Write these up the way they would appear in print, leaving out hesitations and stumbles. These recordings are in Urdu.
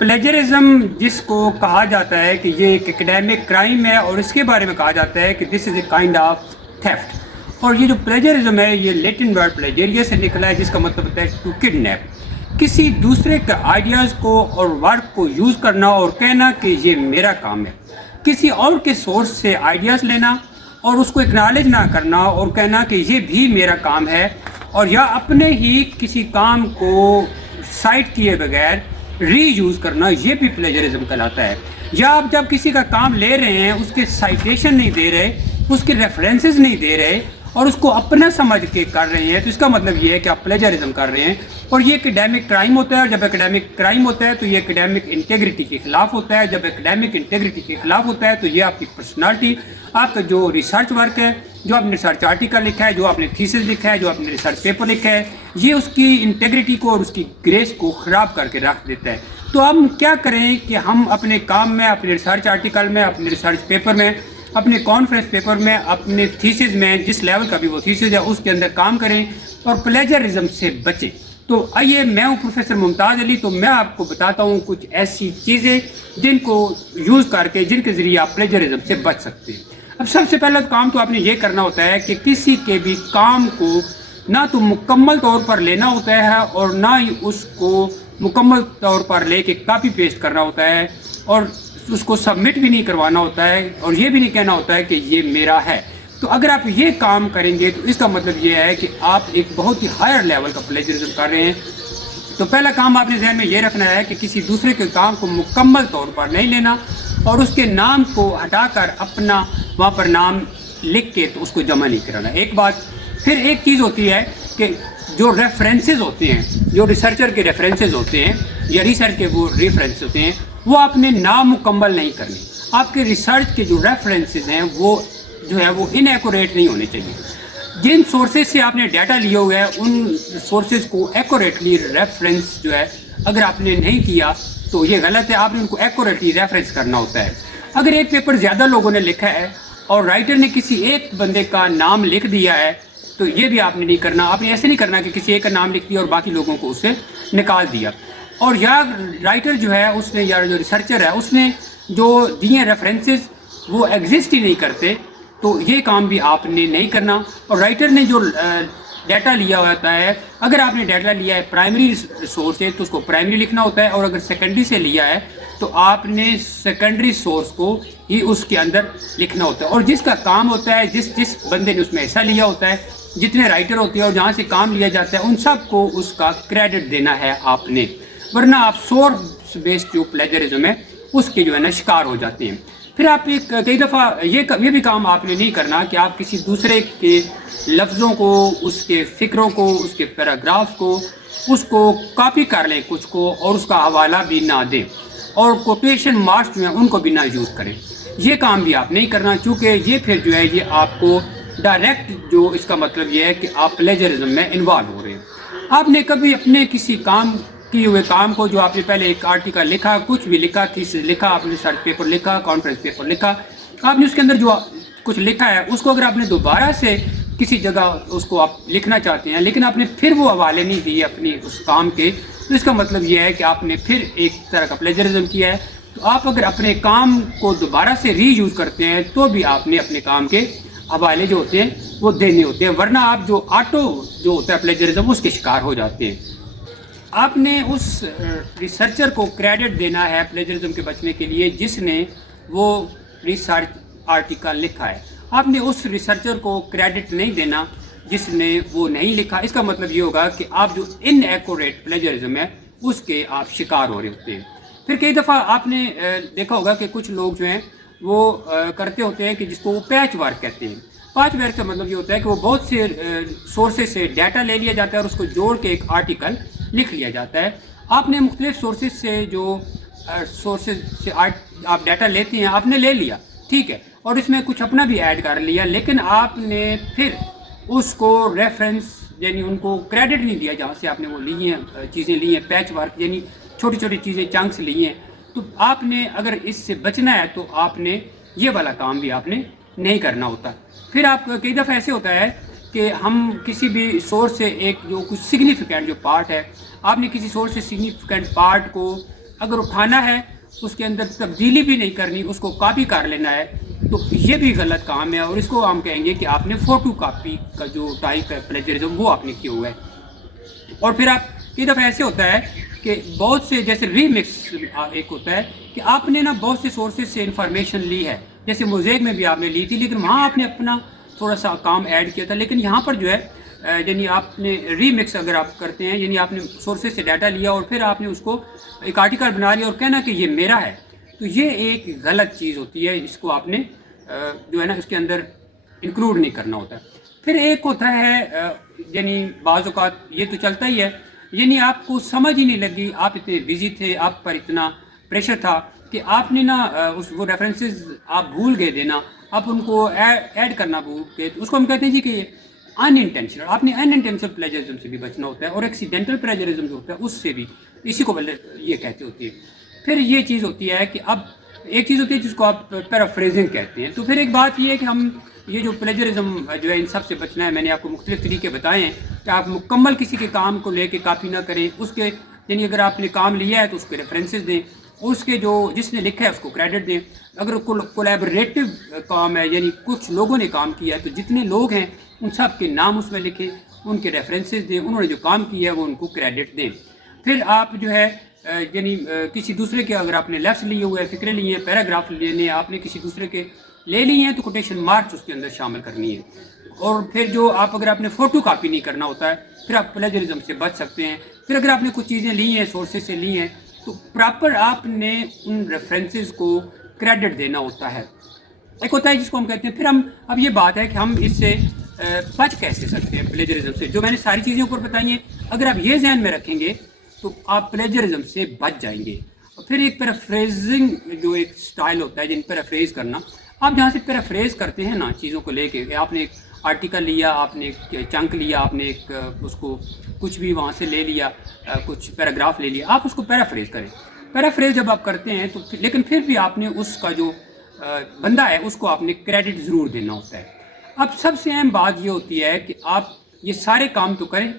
پلیجرزم جس کو کہا جاتا ہے کہ یہ ایک ایکڈیمک کرائم ہے اور اس کے بارے میں کہا جاتا ہے کہ دس از اے کائنڈ آف تھیفٹ. اور یہ جو پلیجرزم ہے یہ لیٹن ورڈ پلیجیریا سے نکلا ہے جس کا مطلب ہوتا ہے ٹو کڈنیپ. کسی دوسرے کے آئیڈیاز کو اور ورک کو یوز کرنا اور کہنا کہ یہ میرا کام ہے. کسی اور کے سورس سے آئیڈیاز لینا اور اس کو اکنالج نہ کرنا اور کہنا کہ یہ بھی میرا کام ہے، اور یا اپنے ہی کسی کام کو سائٹ کیے بغیر ری یوز کرنا، یہ بھی پلیجرزم کہلاتا ہے. یا آپ جب کسی کا کام لے رہے ہیں اس کے سائٹیشن نہیں دے رہے، اس کے ریفرنسز نہیں دے رہے اور اس کو اپنا سمجھ کے کر رہے ہیں، تو اس کا مطلب یہ ہے کہ آپ پلیجرزم کر رہے ہیں. اور یہ ایکڈیمک کرائم ہوتا ہے، اور جب ایکڈیمک کرائم ہوتا ہے تو یہ ایکڈیمک انٹیگریٹی کے خلاف ہوتا ہے. جب ایکڈیمک انٹیگریٹی کے خلاف ہوتا ہے تو یہ آپ کی پرسنالٹی، آپ کا جو ریسرچ ورک ہے، جو آپ نے ریسرچ آرٹیکل لکھا ہے، جو آپ نے تھیسس لکھا ہے، جو آپ نے ریسرچ پیپر لکھا ہے، یہ اس کی انٹیگریٹی کو اور اس کی گریس کو خراب کر کے رکھ دیتا ہے. تو ہم کیا کریں کہ ہم اپنے کام میں، اپنے ریسرچ آرٹیکل میں، اپنے ریسرچ پیپر میں، اپنے کانفرنس پیپر میں، اپنے تھیسس میں، جس لیول کا بھی وہ تھیسس ہے اس کے اندر کام کریں اور پلیجرزم سے بچیں. تو آئیے، میں ہوں پروفیسر ممتاز علی، تو میں آپ کو بتاتا ہوں کچھ ایسی چیزیں جن کو یوز کر کے، جن کے ذریعے آپ پلیجرزم سے بچ سکتے ہیں. اب سب سے پہلا کام تو آپ نے یہ کرنا ہوتا ہے کہ کسی کے بھی کام کو نہ تو مکمل طور پر لینا ہوتا ہے اور نہ ہی اس کو مکمل طور پر لے کے کاپی پیسٹ کرنا ہوتا ہے، اور اس کو سبمٹ بھی نہیں کروانا ہوتا ہے، اور یہ بھی نہیں کہنا ہوتا ہے کہ یہ میرا ہے. تو اگر آپ یہ کام کریں گے تو اس کا مطلب یہ ہے کہ آپ ایک بہت ہی ہائر لیول کا پلیجرزم کر رہے ہیں. تو پہلا کام آپ نے ذہن میں یہ رکھنا ہے کہ کسی دوسرے کے کام کو مکمل طور پر نہیں لینا اور اس کے نام کو ہٹا کر اپنا وہاں پر نام لکھ کے تو اس کو جمع نہیں کرانا. ایک بات. پھر ایک چیز ہوتی ہے کہ جو ریفرنسز ہوتے ہیں، جو ریسرچر کے ریفرنسز ہوتے ہیں یا ریسرچ کے وہ ریفرنس ہوتے ہیں، وہ آپ نے نامکمل نہیں کرنے. آپ کے ریسرچ کے جو ریفرنسز ہیں وہ جو ہے وہ ان ایکوریٹ نہیں ہونے چاہیے. جن سورسز سے آپ نے ڈیٹا لیا ہوا ہے ان سورسز کو ایکوریٹلی ریفرنس جو ہے اگر آپ نے نہیں کیا تو یہ غلط ہے. آپ نے ان کو ایکوریٹلی ریفرنس کرنا ہوتا ہے. اگر ایک پیپر زیادہ لوگوں نے لکھا ہے اور رائٹر نے کسی ایک بندے کا نام لکھ دیا ہے تو یہ بھی آپ نے نہیں کرنا. آپ نے ایسے نہیں کرنا کہ کسی ایک کا نام لکھ دیا اور باقی لوگوں کو اس سے نکال دیا. اور یا رائٹر جو ہے اس نے، یا جو ریسرچر ہے اس نے جو دیے ریفرنسز وہ ایگزسٹ ہی نہیں کرتے، تو یہ کام بھی آپ نے نہیں کرنا. اور رائٹر نے جو ڈیٹا لیا ہوتا ہے، اگر آپ نے ڈیٹا لیا ہے پرائمری سورس سے تو اس کو پرائمری لکھنا ہوتا ہے، اور اگر سیکنڈری سے لیا ہے تو آپ نے سیکنڈری سورس کو ہی اس کے اندر لکھنا ہوتا ہے. اور جس کا کام ہوتا ہے، جس بندے نے اس میں حصہ لیا ہوتا ہے، جتنے رائٹر ہوتے ہیں اور جہاں سے کام لیا جاتا ہے، ان سب کو اس کا کریڈٹ دینا ہے آپ نے، ورنہ آپ سورس بیسڈ جو پلیجرزم ہے اس کے جو ہے نا شکار ہو جاتے ہیں. پھر آپ کئی دفعہ یہ بھی کام آپ نے نہیں کرنا کہ آپ کسی دوسرے کے لفظوں کو، اس کے فکروں کو، اس کے پیراگراف کو، اس کو کاپی کر لیں کچھ کو اور اس کا حوالہ بھی نہ دیں، اور کوٹیشن مارکس جو ہیں ان کو بھی نہ یوز کریں. یہ کام بھی آپ نہیں کرنا، چونکہ یہ پھر جو ہے یہ آپ کو ڈائریکٹ، جو اس کا مطلب یہ ہے کہ آپ پلیجرزم میں انوالو ہو رہے ہیں. آپ نے کبھی اپنے کسی کام کیے ہوئے کام کو، جو آپ نے پہلے ایک آرٹیکل لکھا، کچھ بھی لکھا، تھیسس لکھا، آپ نے ریسرچ پیپر لکھا، کانفرنس پیپر لکھا، آپ نے اس کے اندر جو کچھ لکھا ہے اس کو اگر آپ نے دوبارہ سے کسی جگہ اس کو آپ لکھنا چاہتے ہیں لیکن آپ نے پھر وہ حوالے نہیں دیے اپنی اس کام کے، تو اس کا مطلب یہ ہے کہ آپ نے پھر ایک طرح کا پلیجرزم کیا ہے. تو آپ اگر اپنے کام کو دوبارہ سے ری یوز کرتے ہیں تو بھی آپ نے اپنے کام کے حوالے جو ہوتے ہیں وہ دینے ہوتے ہیں، ورنہ آپ جو آٹو جو ہوتا ہے پلیجرزم اس کے شکار ہو جاتے ہیں. آپ نے اس ریسرچر کو کریڈٹ دینا ہے پلیجرزم کے بچنے کے لیے جس نے وہ ریسرچ آرٹیکل لکھا ہے. آپ نے اس ریسرچر کو کریڈٹ نہیں دینا جس نے وہ نہیں لکھا. اس کا مطلب یہ ہوگا کہ آپ جو ان ایکوریٹ پلیجرزم ہے اس کے آپ شکار ہو رہے ہوتے ہیں. پھر کئی دفعہ آپ نے دیکھا ہوگا کہ کچھ لوگ جو ہیں وہ کرتے ہوتے ہیں کہ جس کو وہ پیچ ورک کہتے ہیں. پیچ ورک کا مطلب یہ ہوتا ہے کہ وہ بہت سے سورسز سے ڈیٹا لے لیا جاتا ہے اور اس کو جوڑ کے ایک آرٹیکل لکھ لیا جاتا ہے. آپ نے مختلف سورسز سے جو سورسز سے آپ ڈیٹا لیتے ہیں آپ نے لے لیا، ٹھیک ہے، اور اس میں کچھ اپنا بھی ایڈ کر لیا، لیکن آپ نے پھر اس کو ریفرنس یعنی ان کو کریڈٹ نہیں دیا جہاں سے آپ نے وہ لی ہیں چیزیں لی ہیں. پیچ ورک یعنی چھوٹی چھوٹی چیزیں چنکس لی ہیں. تو آپ نے اگر اس سے بچنا ہے تو آپ نے یہ والا کام بھی آپ نے نہیں کرنا ہوتا. پھر آپ کئی دفعہ ایسے ہوتا ہے کہ ہم کسی بھی سورس سے ایک جو کچھ سگنیفیکینٹ جو پارٹ ہے، آپ نے کسی سورس سے سگنیفیکینٹ پارٹ کو اگر اٹھانا ہے اس کے اندر تبدیلی بھی نہیں کرنی، اس کو کاپی کر لینا ہے، تو یہ بھی غلط کام ہے، اور اس کو ہم کہیں گے کہ آپ نے فوٹو کاپی کا جو ٹائپ ہے پلیجرزم وہ آپ نے کیا ہوا ہے۔ اور پھر آپ کئی دفعہ ایسے ہوتا ہے کہ بہت سے جیسے ری مکس ایک ہوتا ہے کہ آپ نے نا بہت سے سورسز سے انفارمیشن لی ہے، جیسے موزیک میں بھی آپ نے لی تھی، لیکن وہاں آپ نے اپنا تھوڑا سا کام ایڈ کیا تھا، لیکن یہاں پر جو ہے یعنی آپ نے ری مکس اگر آپ کرتے ہیں، یعنی آپ نے سورسز سے ڈیٹا لیا اور پھر آپ نے اس کو ایک آرٹیکل بنا لیا اور کہنا کہ یہ میرا ہے، تو یہ ایک غلط چیز ہوتی ہے، اس کو آپ نے جو ہے نا اس کے اندر انکلوڈ نہیں کرنا ہوتا ہے۔ پھر ایک ہوتا ہے یعنی بعض اوقات یہ تو چلتا ہی ہے، یعنی آپ کو سمجھ ہی نہیں لگی، آپ اتنے بزی تھے، آپ پر اتنا پریشر تھا کہ آپ نے نا وہ ریفرنسز آپ بھول گئے دینا، آپ ان کو ایڈ کرنا بھول گئے، تو اس کو ہم کہتے ہیں جی کہ یہ ان انٹینشنل، آپ نے ان انٹینشنل پلیجرزم سے بھی بچنا ہوتا ہے، اور ایکسیڈنٹل پلیجرزم جو ہوتا ہے اس سے بھی، اسی کو یہ کہتے ہوتی ہے۔ پھر یہ چیز ہوتی ہے کہ اب ایک چیز ہوتی ہے جس کو آپ پیرافریزنگ کہتے ہیں، تو پھر ایک بات یہ ہے کہ ہم یہ جو پلیجرزم جو ہے ان سب سے بچنا ہے، میں نے آپ کو مختلف طریقے بتائے ہیں کہ آپ مکمل کسی کے کام کو لے کے کاپی نہ کریں، اس کے یعنی اگر آپ نے کام لیا ہے تو اس کے ریفرنسز دیں، اس کے جو جس نے لکھا ہے اس کو کریڈٹ دیں، اگر کولیبریٹو کام ہے یعنی کچھ لوگوں نے کام کیا ہے تو جتنے لوگ ہیں ان سب کے نام اس میں لکھیں، ان کے ریفرنسز دیں، انہوں نے جو کام کیا ہے وہ ان کو کریڈٹ دیں۔ پھر آپ جو ہے یعنی کسی دوسرے کے اگر آپ نے لیفٹس لیے ہوئے فکرے لیے ہیں، پیراگراف لینے ہیں، آپ نے کسی دوسرے کے لے لی ہیں تو کوٹیشن مارکس اس کے اندر شامل کرنی ہے۔ اور پھر جو آپ اگر آپ نے فوٹو کاپی نہیں کرنا ہوتا ہے پھر آپ پلیجرزم سے بچ سکتے ہیں۔ پھر اگر آپ نے کچھ چیزیں لی ہیں سورسز سے لی ہیں تو پراپر آپ نے ان ریفرنسز کو کریڈٹ دینا ہوتا ہے۔ ایک ہوتا ہے جس کو ہم کہتے ہیں، پھر ہم اب یہ بات ہے کہ ہم اس سے بچ کیسے سکتے ہیں پلیجرزم سے، جو میں نے ساری چیزیں اوپر بتائی ہیں، اگر آپ یہ ذہن میں رکھیں گے تو آپ پلیجرزم سے بچ جائیں گے۔ اور پھر ایک پیرافریزنگ جو ایک سٹائل ہوتا ہے جن پیرافریز کرنا، آپ جہاں سے پیرافریز کرتے ہیں نا چیزوں کو لے کے، آپ نے ایک آرٹیکل لیا، آپ نے ایک چنک لیا، آپ نے ایک اس کو کچھ بھی وہاں سے لے لیا، کچھ پیراگراف لے لیا، آپ اس کو پیرافریز کریں۔ پیرافریز جب آپ کرتے ہیں تو لیکن پھر بھی آپ نے اس کا جو بندہ ہے اس کو آپ نے کریڈٹ ضرور دینا ہوتا ہے۔ اب سب سے اہم بات یہ ہوتی ہے کہ آپ یہ سارے کام تو کریں،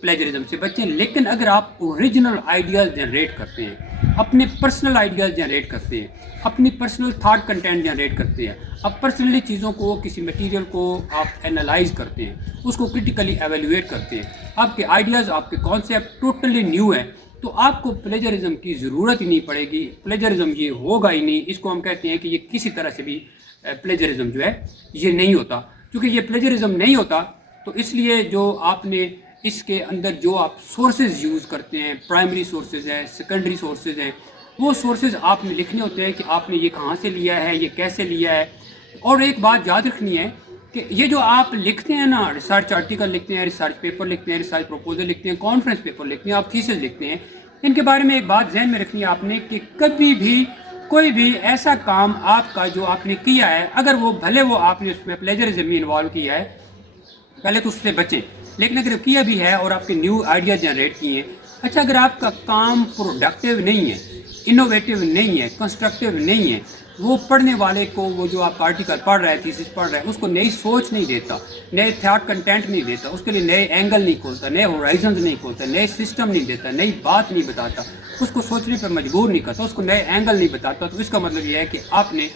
پلیجرزم سے بچیں، لیکن اگر آپ اوریجنل آئیڈیاز جنریٹ کرتے ہیں، اپنے پرسنل آئیڈیاز جنریٹ کرتے ہیں، اپنی پرسنل تھاٹ کنٹینٹ جنریٹ کرتے ہیں، آپ پرسنلی چیزوں کو کسی میٹیریل کو آپ اینالائز کرتے ہیں، اس کو کرٹیکلی ایویلویٹ کرتے ہیں، آپ کے آئیڈیاز آپ کے کانسیپٹ ٹوٹلی نیو ہیں، تو آپ کو پلیجرزم کی ضرورت ہی نہیں پڑے گی، پلیجرزم یہ ہوگا ہی نہیں۔ اس کو ہم کہتے ہیں کہ یہ کسی طرح سے بھی پلیجرزم جو ہے یہ نہیں ہوتا، کیونکہ یہ پلیجرزم نہیں ہوتا تو اس لیے جو آپ نے اس کے اندر جو آپ سورسز یوز کرتے ہیں، پرائمری سورسز ہیں، سیکنڈری سورسز ہیں، وہ سورسز آپ نے لکھنے ہوتے ہیں کہ آپ نے یہ کہاں سے لیا ہے، یہ کیسے لیا ہے۔ اور ایک بات یاد رکھنی ہے کہ یہ جو آپ لکھتے ہیں نا، ریسرچ آرٹیکل لکھتے ہیں، ریسرچ پیپر لکھتے ہیں، ریسرچ پروپوزل لکھتے ہیں، کانفرنس پیپر لکھتے ہیں، آپ تھیسس لکھتے ہیں، ان کے بارے میں ایک بات ذہن میں رکھنی ہے آپ نے کہ کبھی بھی کوئی بھی ایسا کام آپ کا جو آپ نے کیا ہے، اگر وہ بھلے وہ آپ نے اس میں پلیجرزم میں انوالو کیا ہے، پہلے تو اس سے بچیں، لیکن اگر کیا بھی ہے اور آپ کے نیو آئیڈیا جنریٹ کیے ہیں، اچھا اگر آپ کا کام پروڈکٹیو نہیں ہے، انوویٹیو نہیں ہے، کنسٹرکٹیو نہیں ہے، وہ پڑھنے والے کو وہ جو آپ آرٹیکل پڑھ رہے ہیں، تھیسس پڑھ رہے ہیں، اس کو نئی سوچ نہیں دیتا، نئے تھاٹ کنٹینٹ نہیں دیتا، اس کے لیے نئے اینگل نہیں کھولتا، نئے ہورائزنز نہیں کھولتا، نئے سسٹم نہیں دیتا، نئی بات نہیں بتاتا، اس کو سوچنے پر مجبور نہیں کرتا، اس کو نئے اینگل نہیں بتاتا، تو اس کا مطلب یہ ہے کہ آپ نے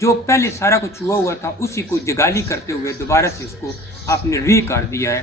جو پہلے سارا کچھ ہوا تھا اسی کو جگالی کرتے ہوئے دوبارہ سے اس کو آپ نے کر دیا ہے،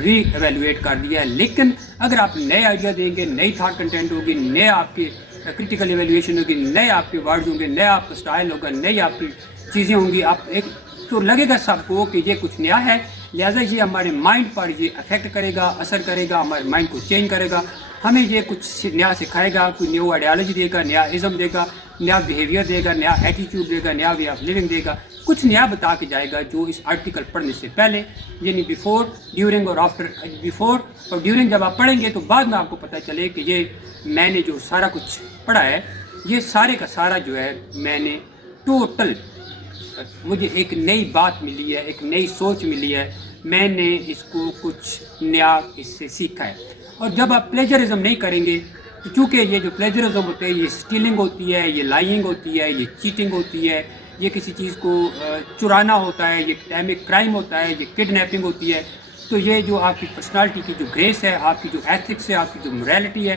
ری ایویلویٹ کر دیا ہے۔ لیکن اگر آپ نئے آئیڈیا دیں گے، نئی تھاٹ کنٹینٹ ہوگی، نئے آپ کی کرٹیکل ایویلویشن ہوگی، نئے آپ کے ورڈز ہوں گے، نئے آپ کا سٹائل ہوگا، نئی آپ کی چیزیں ہوں گی، آپ ایک تو لگے گا سب کو کہ یہ کچھ نیا ہے، لہٰذا یہ ہمارے مائنڈ پر یہ افیکٹ کرے گا، اثر کرے گا، ہمارے مائنڈ کو چینج کرے گا، ہمیں یہ کچھ نیا سکھائے گا، کوئی نیو آئیڈیالوجی دے گا، نیا ازم دے گا، نیا بیہیویئر دے گا، نیا ایٹیٹیوڈ دے گا، نیا وے آف لیونگ دے گا، کچھ نیا بتا کے جائے گا جو اس آرٹیکل پڑھنے سے پہلے، یعنی بیفور، ڈیورنگ اور آفٹر، بیفور اور ڈیورنگ جب آپ پڑھیں گے تو بعد میں آپ کو پتہ چلے کہ یہ میں نے جو سارا کچھ پڑھا ہے یہ سارے کا سارا جو ہے میں نے ٹوٹل، مجھے ایک نئی بات ملی ہے، ایک نئی سوچ ملی ہے، میں نے اس کو کچھ نیا اس سے سیکھا ہے۔ اور جب آپ پلیجرزم نہیں کریں گے تو چونکہ یہ جو پلیجرزم ہوتے ہیں یہ اسٹیلنگ ہوتی ہے، یہ لائنگ ہوتی ہے، یہ چیٹنگ ہوتی ہے، یہ کسی چیز کو چرانا ہوتا ہے، یہ ایکڈیمک کرائم ہوتا ہے، یہ کڈنیپنگ ہوتی ہے، تو یہ جو آپ کی پرسنالٹی کی جو گریس ہے، آپ کی جو ایتھکس ہے، آپ کی جو موریلٹی ہے،